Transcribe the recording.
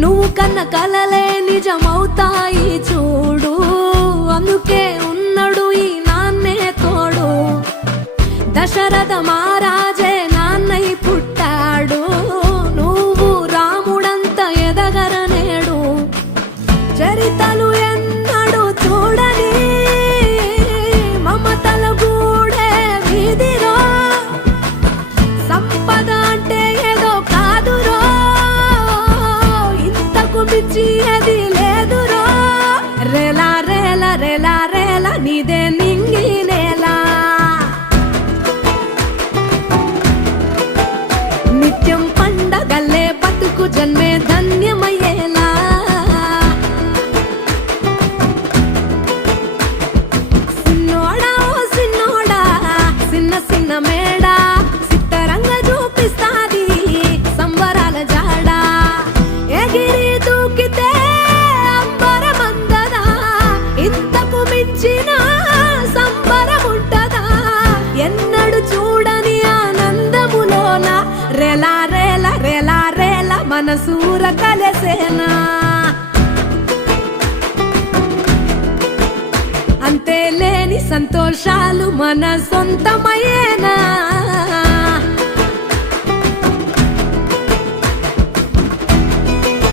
నువ్వు కన్న కలలే నిజమవుతాయి చూడు, అందుకే ఉన్నాడు ఈ నాన్నే తోడు. దశరథ మహారాజే నాన్నై పుట్టాడు, నువ్వు రాముడంత ఎదగరనేడు. చరితలు ఎన్నడు చూడని మమతల గూడే వీధిరో, సంపద అంటే ఏదో కాదురో, ఇంతకు మించి అది లేదురో. రేలా రేలా రేలా రేలా నీదే నింగి నేలా, నిత్యం పండగల్లే బతుకు జన్మే ధన్యమయ్యేలా. సిన్నోడా ఓ సిన్నోడా సిన్న సిన్న మేడా, సిత్తరంగా చూపిస్తాది సంబరాల జాడా. ఎగిరి దూకితే అంబరమందదా, ఇంతకు మించిన సంబరముంటదా. ఎన్నడు చూడని ఆనందములోన రేలా రేలా రేలా రేలా మనసూర కలసేనా. అంతే లేని సంతోషాలు మన సొంతమయ్యేనా.